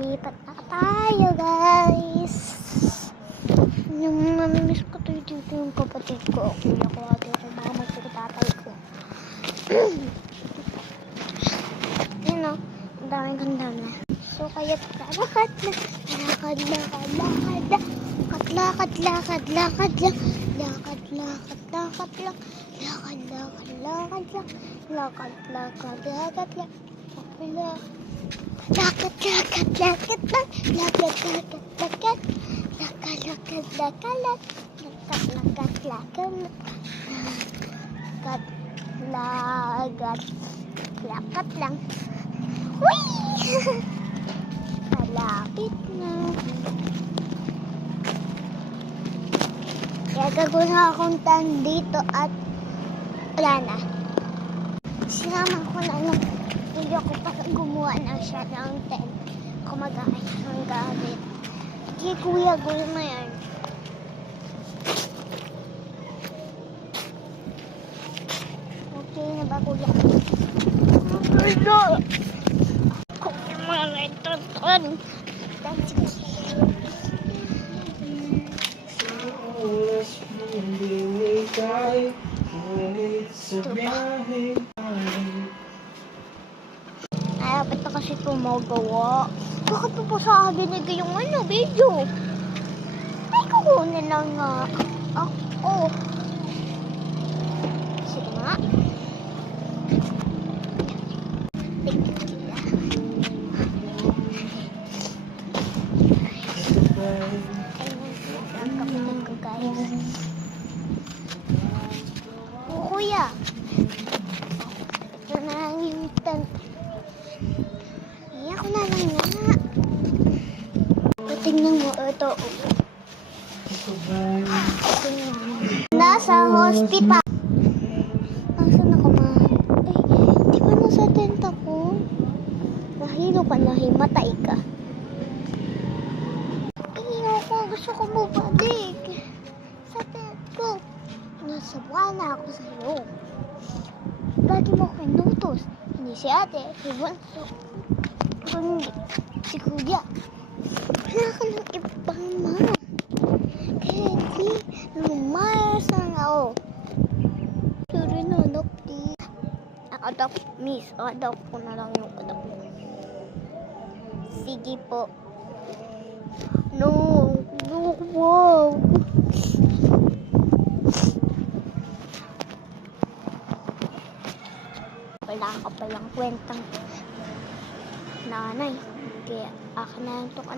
Lipat na tayo, guys. Yung namimiss ko tayo dito yung kapatid ko, kuya ko, ate ko, mama ko, tatay ko. Yun o, ang daming ganda na. So, kaya lakad na, lakad, lakad, lakad, lakad, lakad, lakad lang, lakad, lakad, lakad lang, lakad, lakad, lakad lang, lakad, lakad, lakad lang, lakad, lakad, lakad lang, lakad, lakad, lakad, lakad, lakad, lakad lang, lakad, lakad, lakad, lakad, lakad lang. Whee! Malapit na. Kaya gagawin akong tent dito at wala na. Sinama ko na lang. Hindi ako pa gumawa na siya ng tent. Kumagaya ng gamit. Kaya kuya, gawin mo yan. Okay na ba kuya? Okay na! Kuya mo na ito. Ay, ba't na kasi tumagawa? Bakit mo pa sa akin yung video? Ay, kukunin lang nga ako. Sige nga. Tignan sila. Ayun sila ang kapatid ko, guys. Oh, kuya. Ito na lang yung tent. Iyak ko na lang nga. Tingnan mo, ito. Nasa hospital. Nasaan ako, ma? Ay, di ba nasa tent ako? Nahilo ka na, himatay ka. Ayoko, gusto ko bumalik sa tent ko. Nasawa na ako sa'yo. Lagi mo kinutos. Hindi si ate, si Bunso. Kundi si kuya. Wala ka ng ibang mama. Kaya di, lumayas lang ako. Sorry na, anak, di. Adopt, miss. Adopt ko na lang yung adopt. Sige po. No, no, wow. Wala ka palang kwentang nanay. Kaya akin na lang itong